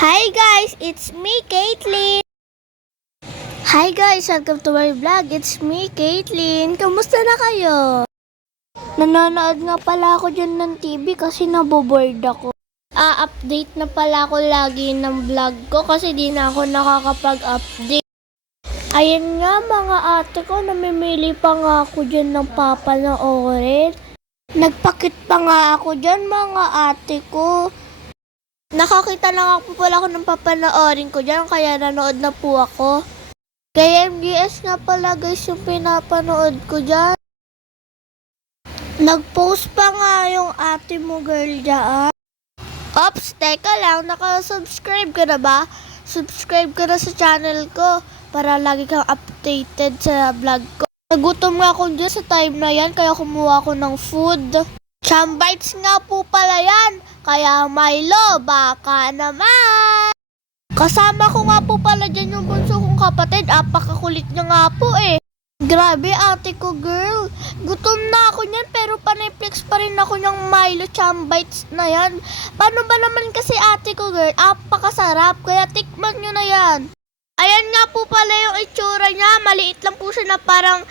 Hi guys, it's me, Caitlin. Hi guys, welcome to my vlog. It's me, Caitlin. Kamusta na kayo? Nanonood nga pala ako dyan ng TV kasi naboboard ako. Update na pala ako lagi ng vlog ko kasi di na ako nakakapag-update. Ayan nga mga ate ko, namimili pa nga ako dyan ng papanoorin. Nagpakit pa nga ako dyan mga ate ko. Nakakita lang ako pala ako ng papanoorin ko dyan, kaya nanood na po ako. Kay MGS nga pala guys yung pinapanood ko dyan. Nag-post pa nga yung ate mo girl dyan. Ops, teka lang, nakasubscribe ka na ba? Subscribe ka na sa channel ko para lagi kang updated sa vlog ko. Nagutom nga ako dyan sa time na yan, kaya kumuha ako ng food. Chambites nga po pala yan, kaya Milo, baka naman. Kasama ko nga po pala dyan yung bunso kong kapatid, apakakulit niya nga po eh. Grabe ate ko girl, gutom na ako niyan pero paniplex pa rin ako ng Milo Chambites na yan. Paano ba naman kasi ate ko girl, apakasarap, kaya tikman nyo na yan. Ayan nga po pala yung itsura niya, maliit lang po siya na parang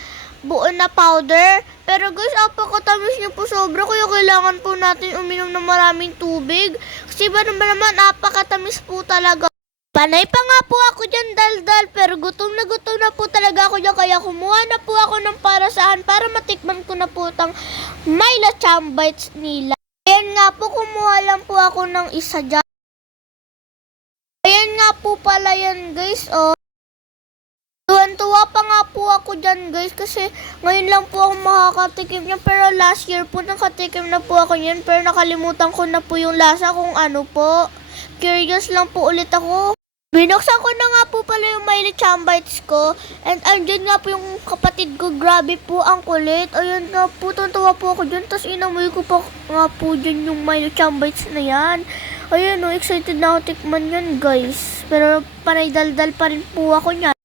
buo na powder. Pero guys, apakatamis niya po sobra, kaya kailangan po natin uminom ng maraming tubig. Kasi ba naman apakatamis po talaga. Panay pa nga po ako dyan daldal, pero gutom na po talaga ako dyan. Kaya kumuha na po ako ng parasaan para matikman ko na po tang Milo Chambites nila. Ayan nga po, kumuha lang po ako ng isa dyan. Ayan nga po pala yan guys, oh. Tuwan-tuwa pa nga po ako dyan guys kasi ngayon lang po ako makakatikim niya, pero last year po nakatikim na po ako niyan, pero nakalimutan ko na po yung lasa kung ano po. Curious lang po ulit ako. Binuksan ko na nga po pala yung Milo Chambites ko, and andyan nga po yung kapatid ko, grabe po ang kulit. Ayun nga po, tuntua po ako dyan, tapos inamoy ko pa nga po dyan yung Milo Chambites na yan. Ayun oh, excited na ako tikman yan guys, pero panay daldal pa rin po ako niyan.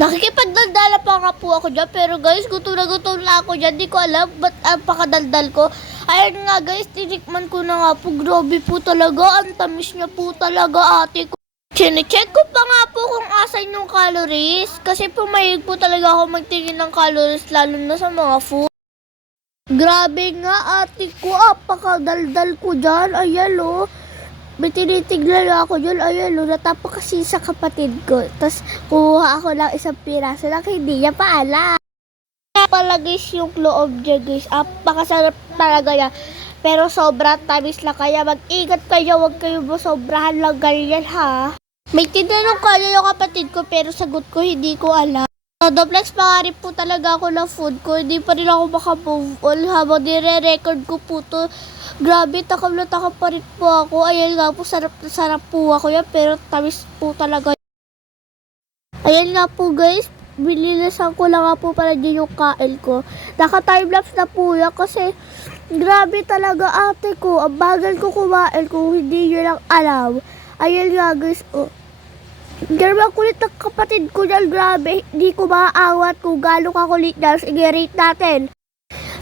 Nakikipagdaldala pa nga po ako dyan, pero guys, gutom na ako dyan. Di ko alam ba't pakadaldal ko. Ayan nga guys, tinikman ko na nga po. Grabe po talaga, ang tamis niya po talaga ate ko. Chinecheck ko pa nga po kung asan yung calories. Kasi pumayag po talaga ako magtingin ng calories, lalo na sa mga food. Grabe nga ate ko, pakadaldal ko dyan. Ayan o. May tinitignan ako dyan, ayun, natapak kasi sa kapatid ko. Tapos, kuha ako lang isang piraso lang, hindi niya pa alam. Kaya pala guys, yung loob dyan guys, apakasarap talaga yan. Pero sobrang tamis lang, kaya mag-ingat kayo, huwag kayo sobrahan lang ganyan ha. May tinanong kaya yung kapatid ko, pero sagot ko, hindi ko alam. Duplex pa nga rin po talaga ako ng food ko, hindi pa rin ako makamove on habang nire-record ko po to. Grabe, takam na takam pa rin po ako. Ayan nga po, sarap na sarap po ako yan, pero tamis po talaga. Ayan nga po guys, binilisan ko lang nga po pala din yung kain ko. Naka-timelapse na po yan kasi grabe talaga ate ko. Ang bagal ko kumain kung hindi nyo lang alam. Ayan nga guys, oh. Grabe ang kulit ng kapatid ko dyan, grabe. Hindi ko maaawat kung gano'ng kakulit na. Sige, rate natin.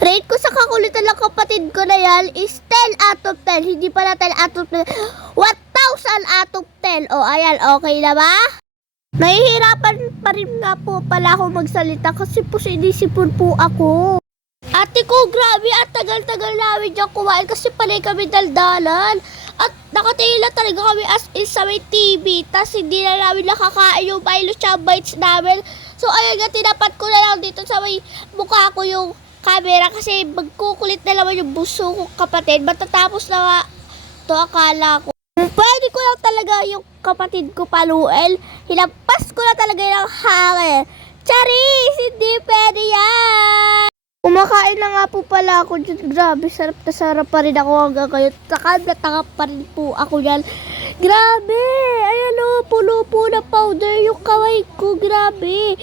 Rate ko sa kakulitan ng kapatid ko na yan is 10 out of 10. Hindi pala 10 out of 10. 1,000 out of 10. O, ayan, okay na ba? Nahihirapan pa rin nga po pala ako magsalita kasi po sinisipon po ako. Ate ko, grabe, at tagal-tagal namin dyan kumain kasi panay kami daldalan. At nakatingin lang talaga kami as in sa may TV. Tapos hindi na namin nakakain yung Milo Chambites namin. So, ayun nga, tinapat ko na lang dito sa may mukha ko yung camera kasi magkukulit na naman yung buso ko kapatid. Matatapos na nga to, akala ko. Pwede ko lang talaga yung kapatid ko paluin. Hinampas ko na talaga yung hangin. Charis! Hindi pwede yan! Kumakain na nga po pala ako dyan. Grabe, sarap na sarap pa rin ako hanggang ngayon. Takam na takam pa rin po ako dyan. Grabe! Ayan o, puno po na powder yung kaway ko. Grabe!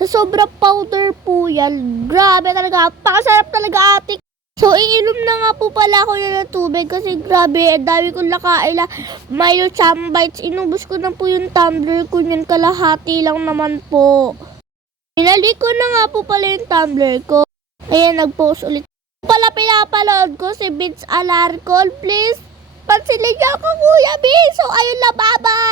Sobrang powder po yan. Grabe talaga. Pakasarap talaga ate. So, iinom na nga po pala ako na ng tubig kasi grabe, ang dami kong nakain na Milo Chambites. Inubos ko na po yung tumbler ko niyan, kalahati lang naman po. Pinali ko na nga po pala yung tumbler ko. Ayan, nag-post ulit. Pala pinapalood ko si Vince Alarcon. Please, pansinin niyo ako, Kuya B. So, ayun lang, bye-bye.